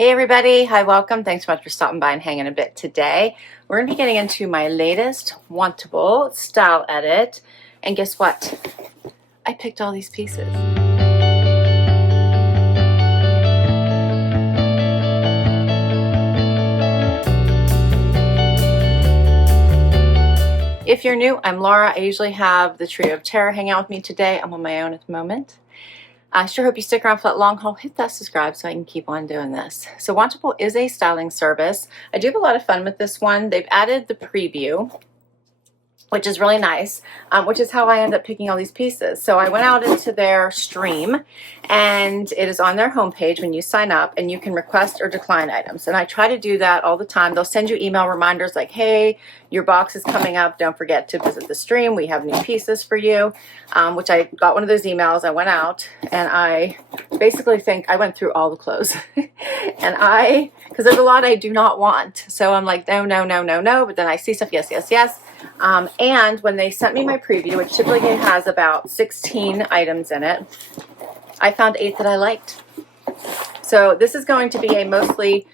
Hey everybody, hi, welcome. Thanks so much for stopping by and hanging a bit today. We're going to be getting into my latest Wantable Style edit. And guess what? I picked all these pieces. If you're new, I'm Laura. I usually have the Trio of Terror hang out with me today. I'm on my own at the moment. I sure hope you stick around for that long haul. Hit that subscribe so I can keep on doing this. So Wantable is a styling service. I do have a lot of fun with this one. They've added the preview, which is really nice, which is how I end up picking all these pieces. So I went out into their stream, and it is on their homepage when you sign up, and you can request or decline items. And I try to do that all the time. They'll send you email reminders like, hey, your box is coming up. Don't forget to visit the stream. We have new pieces for you, which I got one of those emails. I went out, and I basically think I went through all the clothes. And because there's a lot I do not want. So I'm like, no, no, no, no, no. But then I see stuff, yes, yes, yes. And when they sent me my preview, which typically has about 16 items in it, I found 8 that I liked. So this is going to be a mostly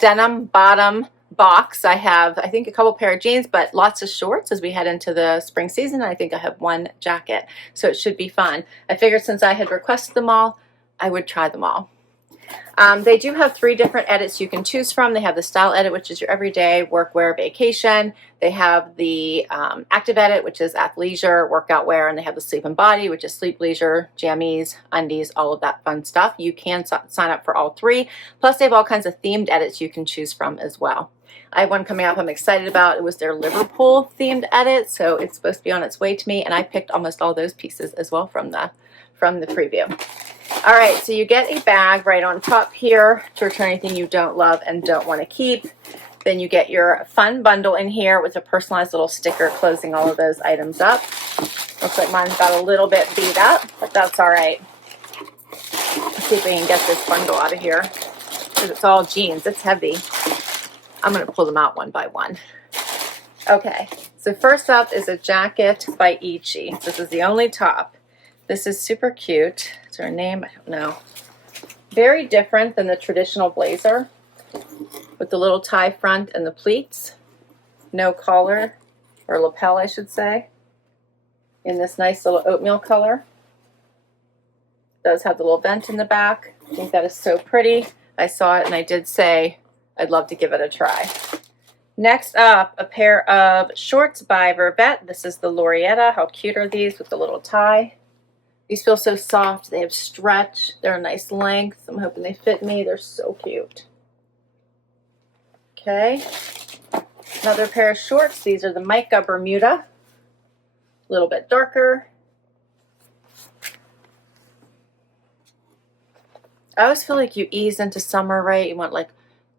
denim bottom box. I have, I think, a couple pair of jeans, but lots of shorts as we head into the spring season. I think I have one jacket, so it should be fun. I figured since I had requested them all, I would try them all. They do have 3 different edits you can choose from. They have the style edit, which is your everyday workwear vacation. They have the active edit, which is athleisure, workout wear, and they have the sleep and body, which is sleep, leisure, jammies, undies, all of that fun stuff. You can sign up for all 3. Plus, they have all kinds of themed edits you can choose from as well. I have one coming up I'm excited about. It was their Liverpool themed edit, so it's supposed to be on its way to me, and I picked almost all those pieces as well from the preview. All right, so you get a bag right on top here to return anything you don't love and don't want to keep. Then you get your fun bundle in here with a personalized little sticker closing all of those items up. Looks like mine's got a little bit beat up, but that's all right. Let's see if we can get this bundle out of here because it's all jeans. It's heavy. I'm going to pull them out one by one. Okay, so first up is a jacket by Ichi. This is the only top. This is super cute. Is there a name? I don't know. Very different than the traditional blazer with the little tie front and the pleats. No collar, or lapel I should say, in this nice little oatmeal color. It does have the little vent in the back. I think that is so pretty. I saw it and I did say I'd love to give it a try. Next up, a pair of shorts by Vervet. This is the Lorietta. How cute are these with the little tie? These feel so soft. They have stretch. They're a nice length. I'm hoping they fit me. They're so cute. Okay. Another pair of shorts. These are the Mica Bermuda. A little bit darker. I always feel like you ease into summer, right? You want like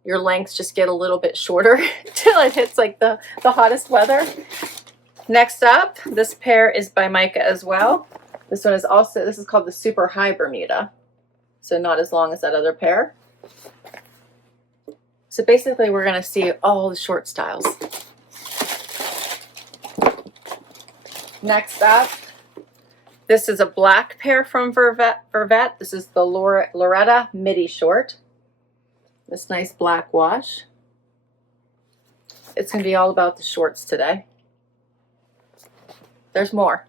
your lengths just get a little bit shorter till it hits like the hottest weather. Next up, this pair is by Mica as well. This one is also, this is called the Super High Bermuda. So not as long as that other pair. So basically we're going to see all the short styles. Next up, this is a black pair from Vervet. This is the Loretta Midi short. This nice black wash. It's going to be all about the shorts today. There's more.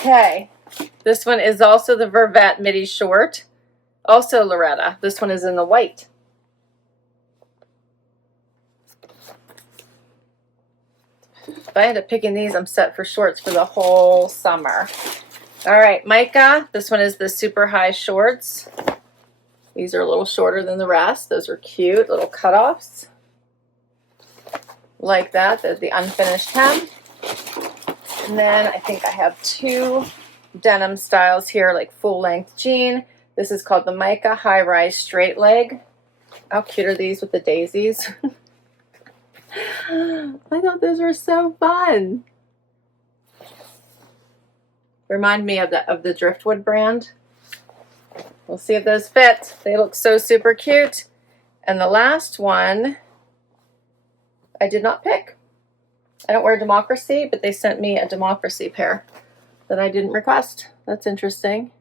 Okay, this one is also the Vervet Midi short, also Loretta. This one is in the white. If I end up picking these, I'm set for shorts for the whole summer. All right, Mica. This one is the super high shorts. These are a little shorter than the rest. Those are cute, little cutoffs. Like that. There's the unfinished hem. And then I think I have 2 denim styles here, like full-length jean. This is called the Mica High Rise Straight Leg. How cute are these with the daisies? I thought those were so fun. Remind me of the Driftwood brand. We'll see if those fit. They look so super cute. And the last one I did not pick. I don't wear Democracy, but they sent me a Democracy pair that I didn't request. That's interesting.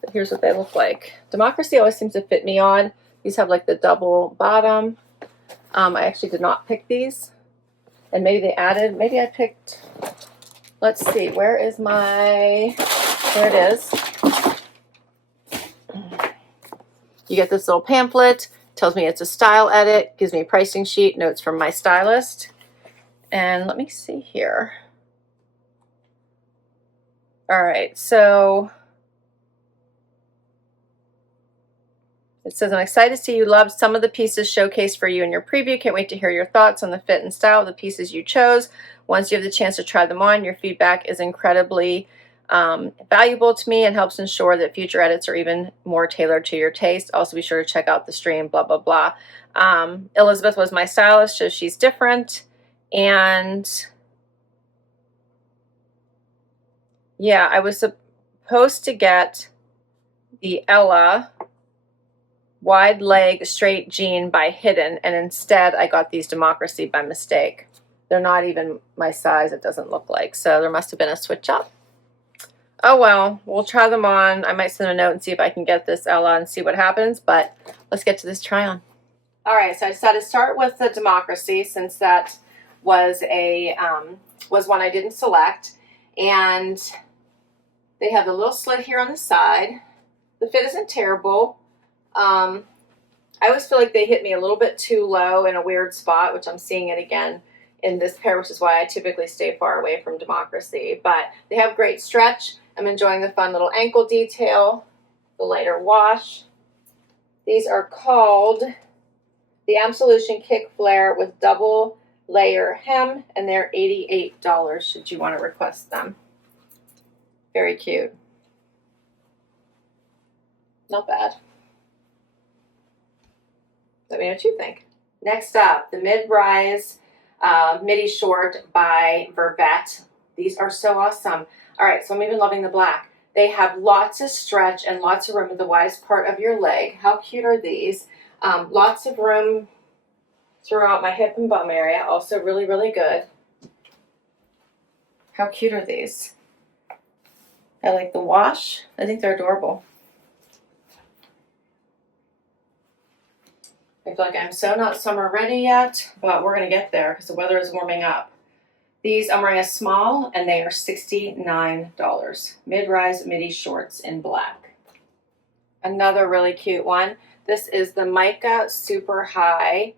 But here's what they look like. Democracy always seems to fit me on. These have like the double bottom. I actually did not pick these. And maybe they added, maybe I picked, let's see, where is my, there it is. You get this little pamphlet, tells me it's a style edit, gives me a pricing sheet, notes from my stylist. And let me see here. All right, so it says, I'm excited to see you loved some of the pieces showcased for you in your preview. Can't wait to hear your thoughts on the fit and style of the pieces you chose. Once you have the chance to try them on, your feedback is incredibly valuable to me and helps ensure that future edits are even more tailored to your taste. Also, be sure to check out the stream, blah, blah, blah. Elizabeth was my stylist, so she's different. And yeah, I was supposed to get the Ella wide leg straight jean by Hidden, and instead I got these Democracy by mistake. They're not even my size, it doesn't look like, so there must have been a switch up. Oh well, we'll try them on. I might send a note and see if I can get this Ella and see what happens, but let's get to this try on. All right, so I decided to start with the Democracy since that was a was one I didn't select, and they have a little slit here on the side. The fit isn't terrible. I always feel like they hit me a little bit too low in a weird spot, which I'm seeing it again in this pair, which is why I typically stay far away from Democracy. But they have great stretch. I'm enjoying the fun little ankle detail, the lighter wash. These are called the Absolution Kick Flare with double layer hem, and they're $88 should you want to request them. Very cute. Not bad. Let me know what you think. Next up, the mid-rise midi short by Vervet. These are so awesome. All right, so I'm even loving the black. They have lots of stretch and lots of room at the widest part of your leg. How cute are these? Lots of room throughout my hip and bum area. Also really, really good. How cute are these? I like the wash. I think they're adorable. I feel like I'm so not summer ready yet, but we're going to get there because the weather is warming up. These, I'm wearing a small, and they are $69. Mid-rise midi shorts in black. Another really cute one. This is the Mica super high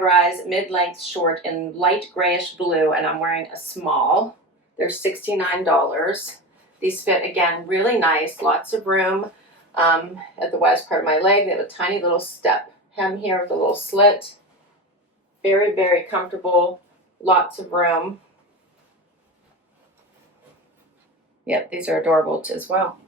rise mid-length short in light grayish blue, and I'm wearing a small. They're $69. These fit, again, really nice. Lots of room at the widest part of my leg. They have a tiny little step hem here with a little slit. Very, very comfortable. Lots of room. Yep, these are adorable as well.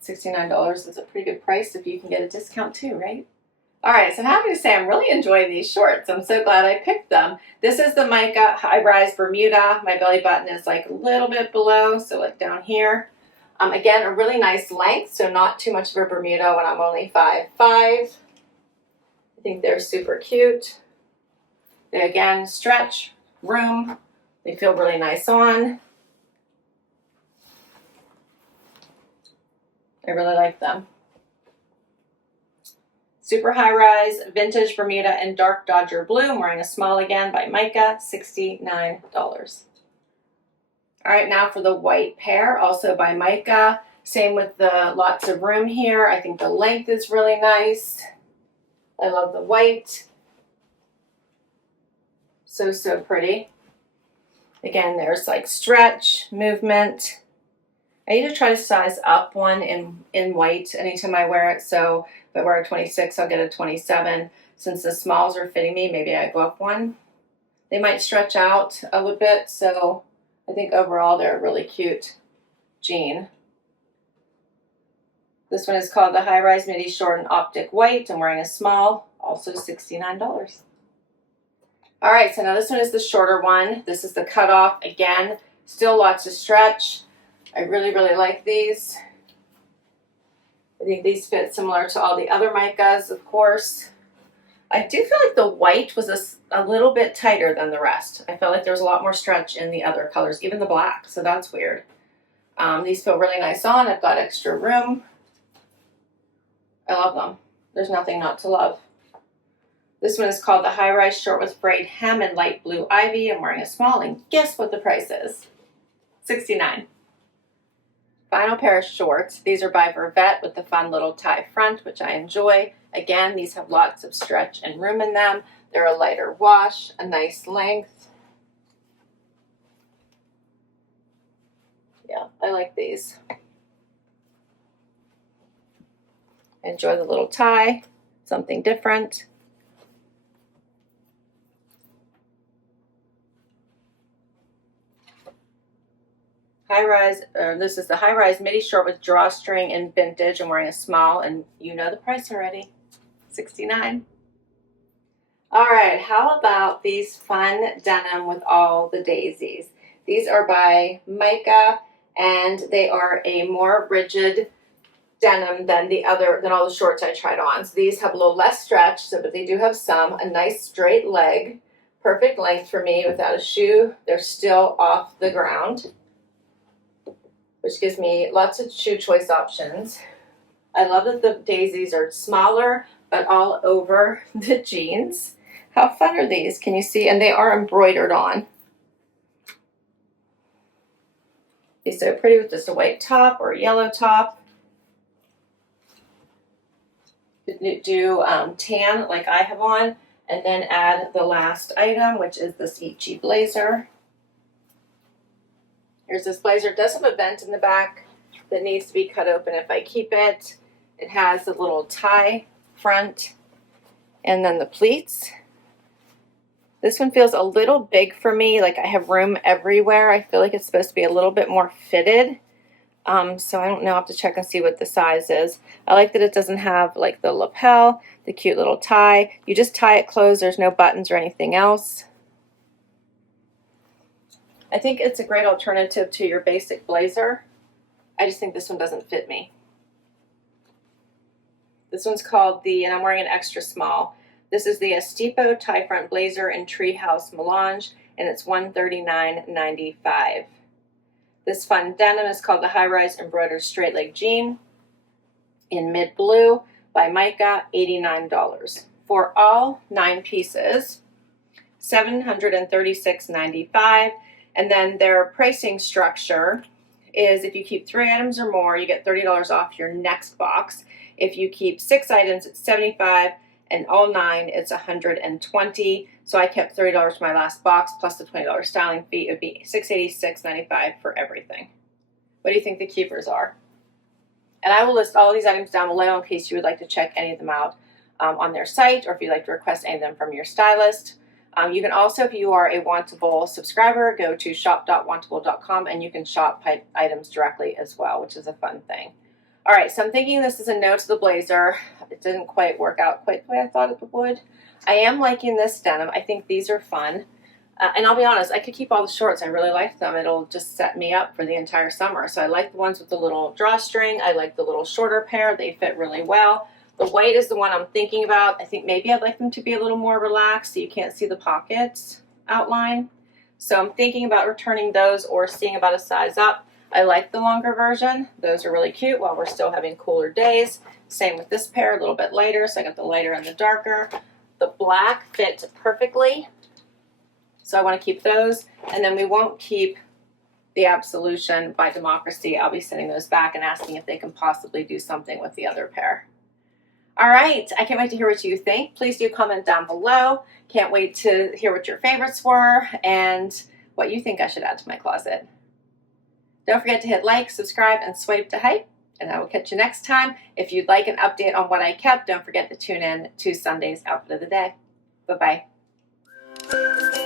$69 is a pretty good price if you can get a discount too, right? All right, so I'm happy to say I'm really enjoying these shorts. I'm so glad I picked them. This is the Mica high-rise Bermuda. My belly button is like a little bit below, so like down here. Again, a really nice length, so not too much of a Bermuda when I'm only 5'5". I think they're super cute. They, again, stretch, room. They feel really nice on. I really like them. Super high rise, vintage Bermuda in dark Dodger blue. I'm wearing a small again by Mica, $69. All right, now for the white pair, also by Mica. Same with the lots of room here. I think the length is really nice. I love the white. So, so pretty. Again, there's like stretch, movement. I need to try to size up one in white anytime I wear it. So if I wear a 26, I'll get a 27. Since the smalls are fitting me, maybe I go up one. They might stretch out a little bit, so I think overall they're a really cute jean. This one is called the High Rise Midi Short in Optic White. I'm wearing a small, also $69. All right, so now this one is the shorter one. This is the cutoff. Again, still lots of stretch. I really, really like these. I think these fit similar to all the other Micas, of course. I do feel like the white was a little bit tighter than the rest. I felt like there was a lot more stretch in the other colors, even the black, so that's weird. These feel really nice on. I've got extra room. I love them. There's nothing not to love. This one is called the High Rise Short with Frayed Hem in Light Blue Ivy. I'm wearing a small, and guess what the price is? $69. Final pair of shorts. These are by Vervet with the fun little tie front, which I enjoy. Again, these have lots of stretch and room in them. They're a lighter wash, a nice length. Yeah, I like these. I enjoy the little tie, something different. High rise, this is the high rise midi short with drawstring in vintage. I'm wearing a small, and you know the price already, $69. All right, how about these fun denim with all the daisies? These are by Mica, and they are a more rigid denim than all the shorts I tried on. So these have a little less stretch, but they do have some. A nice straight leg, perfect length for me without a shoe. They're still off the ground, which gives me lots of shoe choice options. I love that the daisies are smaller, but all over the jeans. How fun are these? Can you see? And they are embroidered on. These are pretty with just a white top or a yellow top. Do tan like I have on, and then add the last item, which is this Ichi blazer. Here's this blazer. It does have a vent in the back that needs to be cut open if I keep it. It has a little tie front and then the pleats. This one feels a little big for me, like I have room everywhere. I feel like it's supposed to be a little bit more fitted. So I don't know, I'll have to check and see what the size is. I like that it doesn't have like the lapel, the cute little tie. You just tie it closed, there's no buttons or anything else. I think it's a great alternative to your basic blazer. I just think this one doesn't fit me. This one's called and I'm wearing an extra small. This is the Estipo tie front blazer in Treehouse Melange, and it's $139.95. This fun denim is called the High Rise Embroidered Straight Leg Jean in mid blue by Mica, $89. For all 9 pieces, $736.95. And then their pricing structure is if you keep 3 items or more, you get $30 off your next box. If you keep 6 items, it's $75, and all 9, it's $120. So I kept $30 for my last box plus the $20 styling fee. It would be $686.95 for everything. What do you think the keepers are? And I will list all these items down below in case you would like to check any of them out on their site, or if you'd like to request any of them from your stylist. You can also, if you are a Wantable subscriber, go to shop.wantable.com and you can shop items directly as well, which is a fun thing. All right, so I'm thinking this is a no to the blazer. It didn't quite work out quite the way I thought it would. I am liking this denim. I think these are fun. And I'll be honest, I could keep all the shorts. I really like them. It'll just set me up for the entire summer. So I like the ones with the little drawstring. I like the little shorter pair. They fit really well. The white is the one I'm thinking about. I think maybe I'd like them to be a little more relaxed so you can't see the pockets outline. So I'm thinking about returning those or seeing about a size up. I like the longer version. Those are really cute while we're still having cooler days. Same with this pair, a little bit lighter. So I got the lighter and the darker. The black fits perfectly. So I want to keep those. And then we won't keep the Absolution by Democracy. I'll be sending those back and asking if they can possibly do something with the other pair. All right, I can't wait to hear what you think. Please do comment down below. Can't wait to hear what your favorites were and what you think I should add to my closet. Don't forget to hit like, subscribe, and swipe to hype, and I will catch you next time. If you'd like an update on what I kept, don't forget to tune in to Sunday's Outfit of the Day. Bye-bye.